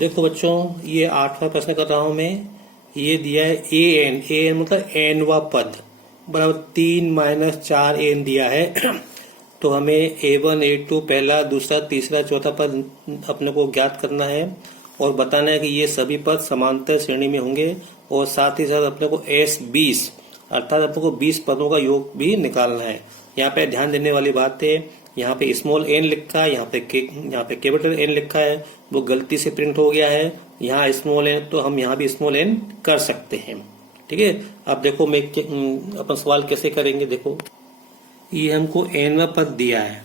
देखो बच्चों, ये 8वां प्रश्न कर रहा हूं मैं। ये दिया है ए एन मतलब एनवा पद बराबर 3 - 4 एन दिया है। तो हमें A1 A2 पहला दूसरा तीसरा चौथा पद अपने को ज्ञात करना है और बताना है कि ये सभी पद समांतर श्रेणी में होंगे और साथ ही साथ अपने को S20 अर्थात अपने को 20 पदों का योग भी निकालना है। यहाँ पे ध्यान देने वाली बात है, यहाँ पे स्मॉल एन लिखा है, यहाँ पे कैपिटल एन लिखा है, वो गलती से प्रिंट हो गया है। यहाँ स्मॉल एन तो हम यहाँ भी स्मॉल एन कर सकते हैं। ठीक है, अब देखो मैं अपन सवाल कैसे करेंगे। देखो ये हमको एनवा पद दिया है,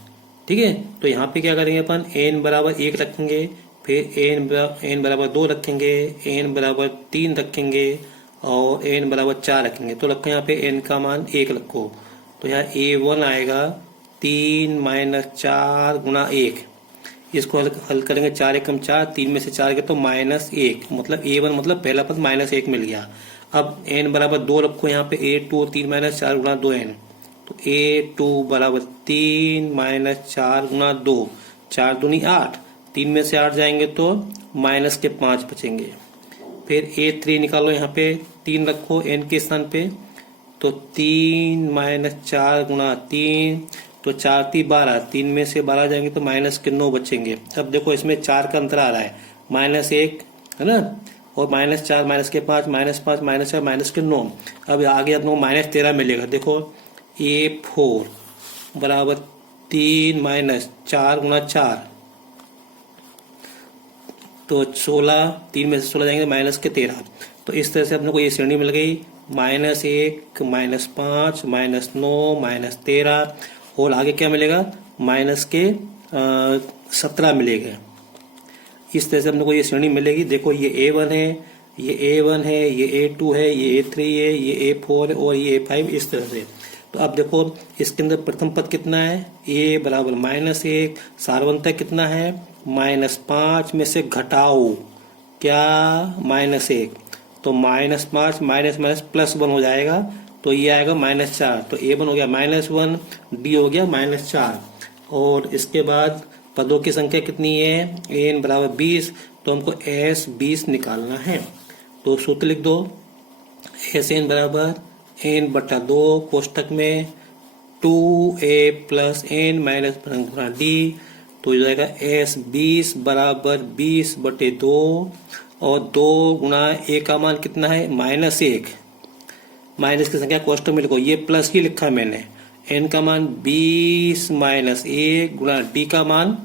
ठीक है, तो यहाँ पे क्या करेंगे अपन n बराबर 1 रखेंगे, फिर n बराबर 2 रखेंगे, n बराबर 3 रखेंगे और n बराबर 4 रखेंगे। तो रखो यहाँ पे n का मान 1 रखो, तो यहाँ A1 आएगा 3 - 4 × 1। इसको हल करेंगे, 4 × 4, 3 में से 4 गए तो -1, मतलब A1 मतलब पहला पद -1 मिल गया। अब n बराबर 2 रखो यहाँ पे, A2 3 - 4 × 2n, तो A2 बराबर 3 - 4 × 2, 4 दूनी 8, 3 में से 8 जाएंगे तो -5 बचेंगे। फिर A3 निकालो, यहाँ पे 3 रखो n के स्थान पे, तो 3 - 4 × 3, तो 4 × 3 = 12, 3 में से 12 जाएंगे तो -9 बचेंगे। अब देखो इसमें 4 का अंतर आ रहा है, -1 है ना, और -4 -5 -5 -4 -9। अब आगे अपने को -13 मिलेगा। देखो A4 बराबर 3 - 4 × 4, तो 16, 3 में से 16 जाएंगे -13। तो इस तरह से अपने को ये श्रेणी मिल गई, -1 -5 -9 -13, और आगे क्या मिलेगा -17 मिलेगा। इस तरह से अपने को ये श्रेणी मिलेगी। देखो ये A1 है, ये A1 है, ये A2 है, ये A3 है, ये A4 है और ये A5, इस तरह से। तो अब देखो इसके अंदर प्रथम पद कितना है, A बराबर -1, सार्वंतक कितना है -5 में से घटाओ क्या -1, तो -5 -+1 हो जाएगा, तो ये आएगा -4। तो A1 हो गया -1, D हो गया -4। और इसके बाद पदों की संख्या कितनी है, n बराबर 20, तो हमको S20 निकालना है। तो सूत्र लिख दो, SN बराबर n/2 कोष्टक में 2a + n - D, तो हो जाएगा S20 बराबर 20/2, और 2 × a का मान कितना है -1, माइनस की संख्या कोष्टक में लिखो, ये प्लस ही लिखा मैंने, n का मान 20 - 1 × D का मान,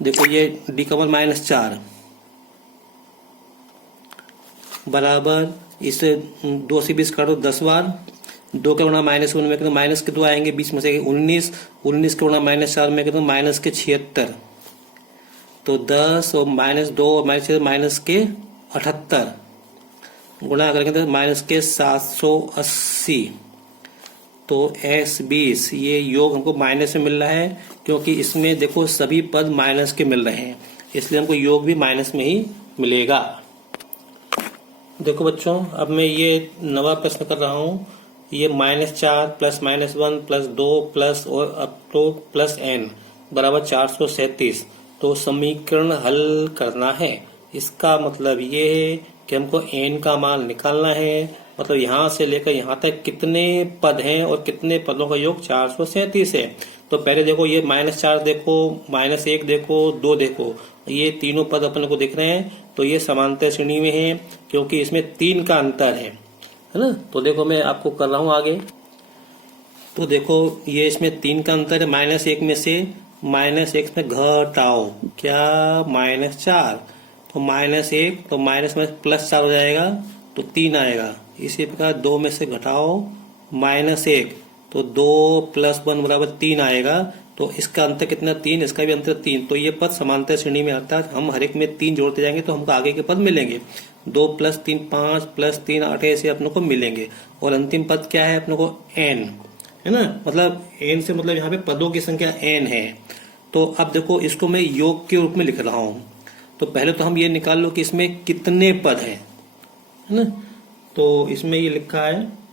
देखो ये D का मान -4 बराबर, इसे 2 से 20 काटो 10 बार, 2 के गुणा -1 में तो माइनस के 2 आएंगे, 20 में से 19, 19 के गुणा -4 में तो -76, तो 10 और -2 और -6 -78 गुणा करेंगे तो -780। तो S20 ये योग हमको माइनस में मिल रहा है, क्योंकि इसमें देखो सभी पद माइनस के मिल रहे हैं, इसलिए हमको योग भी माइनस में ही मिलेगा। देखो बच्चों, अब मैं ये नवा प्रश्न कर रहा हूँ। ये -4 + -1 + 2 प्लस और अब तो +n बराबर 437, तो समीकरण हल करना है। इसका मतलब ये है कि हमको n का मान निकालना है, मतलब यहाँ से लेकर यहाँ तक कितने पद हैं और कितने पदों का योग 437 है। तो पहले देखो ये -4 देखो, -1 देखो, 2 देखो, ये तीनों पद अपन को दिख रहे हैं, तो ये समांतर श्रेणी में है, क्योंकि इसमें 3 का अंतर है ना। तो देखो मैं आपको कर रहा हूँ आगे। तो देखो ये इसमें 3 का अंतर है, -1 में से -1 में घटाओ क्या -4, तो -1 तो +4 हो जाएगा, तो 3 आएगा। इसी प्रकार 2 में से घटाओ -1, तो 2 + 1 बराबर 3 आएगा। तो इसका अंतर कितना 3, इसका भी अंतर 3, तो ये पद समांतर श्रेणी में आता है। हम हर एक में 3 जोड़ते जाएंगे तो हमको आगे के पद मिलेंगे, 2 + 3 5 + 3 8 ऐसे अपने को मिलेंगे। और अंतिम पद क्या है अपने को n है ना, मतलब n से मतलब यहाँ पे पदों की संख्या n है। तो अब देखो इसको मैं योग के रूप में लिख रहा हूँ। तो पहले तो हम ये निकाल लो कि इसमें कितने पद हैं, है ना। तो इसमें ये लिखा है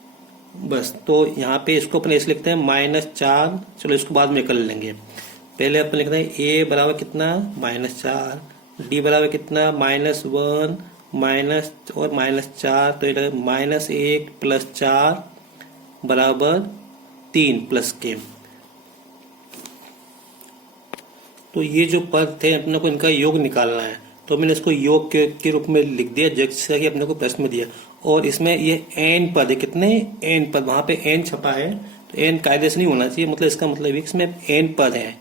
बस, तो यहाँ पे इसको अपन ऐसे लिखते हैं -4, चलो इसको बाद में कर लेंगे। पहले अपन लिखते हैं a बराबर कितना -4, डी बराबर कितना -1 माइनस और -4, तो ये -1 + 4 बराबर 3 प्लस के। तो ये जो पद थे अपने को इनका योग निकालना है, तो मैंने इसको योग के रूप में लिख दिया जैसा कि अपने को प्रश्न में दिया। और इसमें ये n पद है, कितने n पद, वहां पे n छपा है तो n कायदे से नहीं होना चाहिए, मतलब इसका मतलब इसमें n पद है,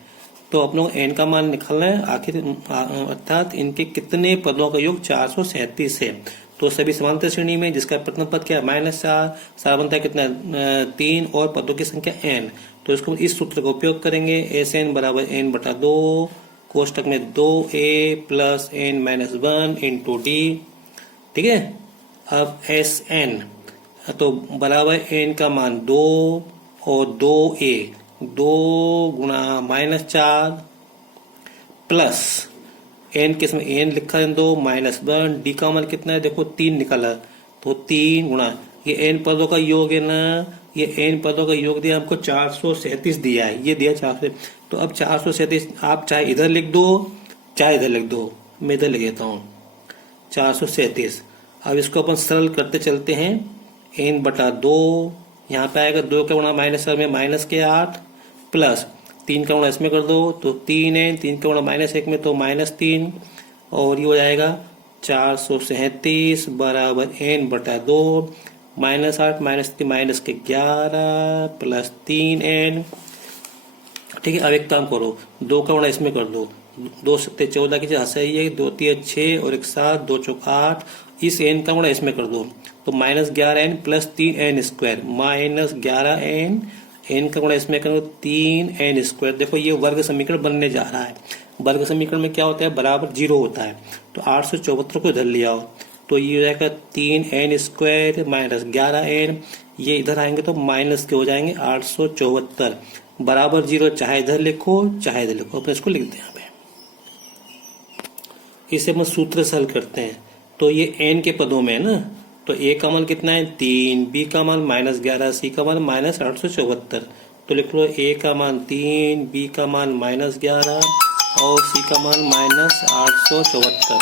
तो अपने को n का मान निकालना है आखिर, अर्थात इनके कितने पदों का योग 437 है। तो सभी समांतर श्रेणी में, जिसका प्रथम पद क्या है -4, सार बनता है कितना 3 और पदों की संख्या n, तो इसको इस सूत्र का उपयोग करेंगे। Sn बराबर n/2 कोष्टक में 2a + n-1 × d। ठीक है, अब Sn तो बराबर n का मान 2 और 2a, 2 × -4 प्लस n किस में n लिखा है 2 -1, d का मान कितना है देखो 3 निकाला, तो 3 गुणा ये n पदों का योग है ना, ये n पदों का योग दिया हमको 437 दिया है, ये दिया 437। तो अब 437 आप चाहे इधर लिख दो चाहे इधर लिख दो, मैं इधर लिख देता हूँ 437। अब इसको अपन सरल करते चलते हैं, n/2 यहाँ पे आएगा 2 का गुणा -4 में -8 प्लस 3 का गुणा इसमें कर दो तो 3n, 3 का गुणा -1 में तो -3, और ये हो जाएगा 437 बराबर n/2 -8 -11 प्लस 3n। ठीक है, अब एक काम करो, 2 का गुणा इसमें कर दो, 2 सत्ते 14 की हंसाई है, 2 3 6 और 1 7, 2 चौक 8, इस n का गुणा इसमें कर दो तो -11n plus 3n² -11n, n का गुणा इसमें करो 3n²। देखो ये वर्ग समीकरण बनने जा रहा है, वर्ग समीकरण में क्या होता है बराबर 0 होता है, तो 874 को इधर ले आओ तो ये हो जाएगा 3n² -11n, ये इधर आएंगे तो माइनस के हो जाएंगे 874 बराबर 0, चाहे इधर लिखो चाहे इधर लिखो, अपने इसको लिखते हैं यहाँ पे। इसे हम सूत्र से हल करते हैं, तो ये n के पदों में है ना, तो a का मान कितना है 3, b का मान -11, c का मान -874, तो लिख लो a का मान 3, b का मान -11 और c का मान -874।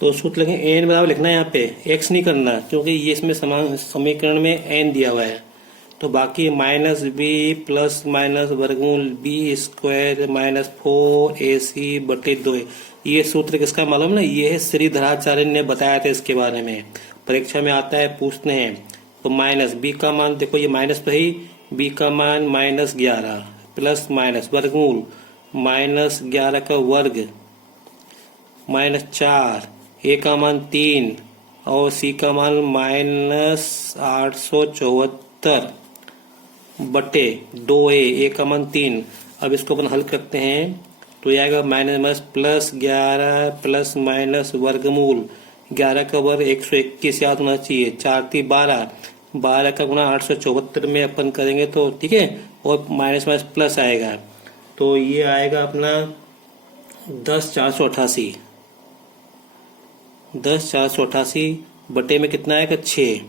तो सूत्र लिखें n बराबर लिखना है यहाँ पे, x नहीं करना क्योंकि ये इसमें समीकरण में n दिया हुआ है, तो बाकी -b प्लस माइनस वर्गमूल b² -4ac/2। ये सूत्र किसका मालूम ना, ये है श्रीधराचार्य ने बताया था, इसके बारे में परीक्षा में आता है, पूछते हैं। तो b का मान देखो, ये माइनस तो ही, b का मान -11 प्लस माइनस वर्गमूल -11 का वर्ग -4, a का मान 3 और c का मान -874/2a, a का मान 3। अब इसको अपन हल करते हैं तो ये आएगा +11 प्लस माइनस वर्गमूल 11 का वर्ग 121 याद होना चाहिए, 4 × 12, 12 का गुणा 874 में अपन करेंगे तो ठीक है, और माइनस माइनस प्लस आएगा, तो ये आएगा अपना 10,488, 10,488 बटे में कितना आएगा 6,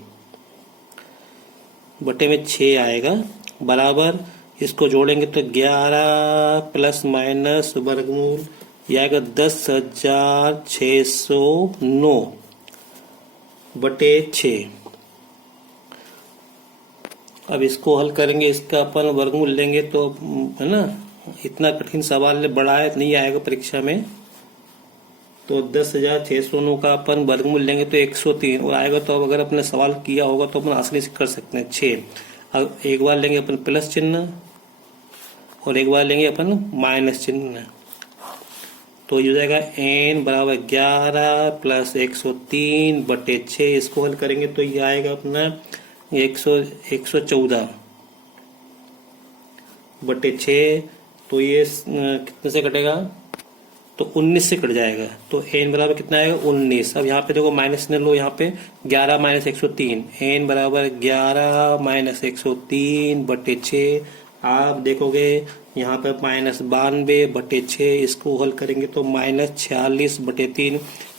बटे में 6 आएगा बराबर, इसको जोड़ेंगे तो 11 प्लस माइनस वर्गमूल ये आएगा 10,609 बटे 6। अब इसको हल करेंगे, इसका अपन वर्गमूल लेंगे तो है ना, इतना कठिन सवाल बड़ा है, नहीं आएगा परीक्षा में। तो 10,609 का अपन वर्गमूल लेंगे तो 103 और आएगा, तो अब अगर अपने सवाल किया होगा तो अपन आसानी से कर सकते हैं 6। अब एक बार लेंगे अपन प्लस चिन्ह और एक बार लेंगे अपन माइनस चिन्ह, तो ये हो जाएगा n बराबर 11 प्लस 103 बटे 6। इसको हल करेंगे तो ये आएगा अपना ये 114 बटे 6, तो ये कितने से कटेगा, तो 19 से कट जाएगा। तो n बराबर कितना आएगा 19। अब यहाँ पे देखो माइनस ने लो, यहाँ पे 11 माइनस 103, n बराबर 11 माइनस 103 बटे 6। आप देखोगे यहाँ पे माइनस 92 बटे 6, इसको हल करेंगे तो माइनस 46 बटे 3।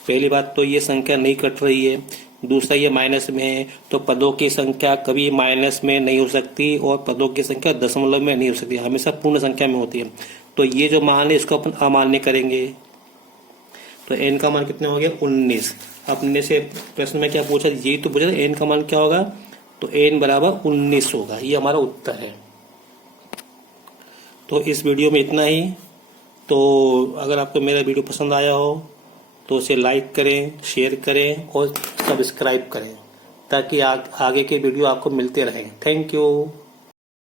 पहली बात तो ये संख्या नहीं कट रही है, दूसरा ये माइनस में है, तो पदों की संख्या कभी माइनस में नहीं हो सकती और पदों की संख्या दशमलव में नहीं हो सकती, हमेशा पूर्ण संख्या में होती है। तो ये जो मान है इसको अपन अमान्य करेंगे। तो n का मान कितना हो गया 19। अपने से प्रश्न में क्या पूछा, ये तो पूछा n का मान क्या होगा, तो n बराबर 19 होगा, ये हमारा उत्तर है। तो इस वीडियो में इतना ही। तो अगर आपको मेरा वीडियो पसंद आया हो तो उसे लाइक करें, शेयर करें और सब्सक्राइब करें, ताकि आगे के वीडियो आपको मिलते रहें। Thank you.